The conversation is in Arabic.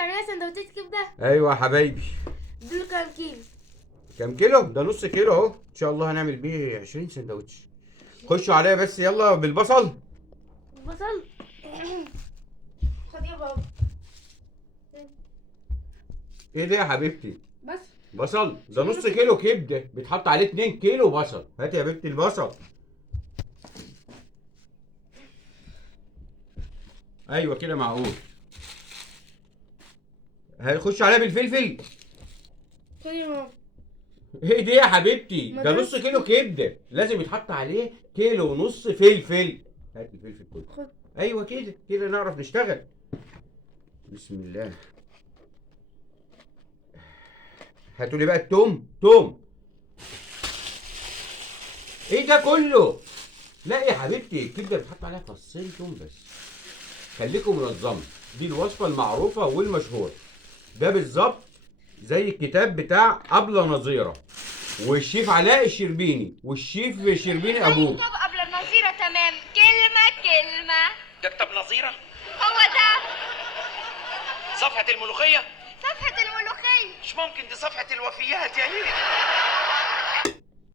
تعملها سندوتشات كبده؟ ايوه يا حبايبي. دول كام كيلو؟ كام كيلو؟ ده نص كيلو اهو، ان شاء الله هنعمل بيه 20 سندوتش. خشوا عليا بس يلا بالبصل. بصل. خد يا بابا. ايه ده يا حبيبتي؟ بس بصل ده نص كيلو كبده بيتحط عليه 2 كيلو بصل. هات يا بنتي البصل. ايوه كده معقول. هنخش عليها بالفلفل. خد يا ماما. ايه دي يا حبيبتي؟ ما ده ده نص كيلو كبده لازم يتحط عليه كيلو ونص فلفل. هات الفلفل كله. خد. ايوه كده كده نعرف نشتغل. بسم الله. هاتوا لي بقى التوم. توم. ايه ده كله؟ لا يا حبيبتي الكبده بتحط عليها فصين توم بس. خليكم منظمه. دي الوصفه المعروفه والمشهوره. ده بالظبط زي الكتاب بتاع أبلة نظيرة والشيف علاء الشربيني والشيف شربيني ابوه. مكتوب قبل النظيرة تمام، كلمة كلمة. ده كتاب نظيرة؟ هو ده صفحة الملوخية؟ صفحة الملوخية. مش ممكن، دي صفحة الوفيات يا ليل.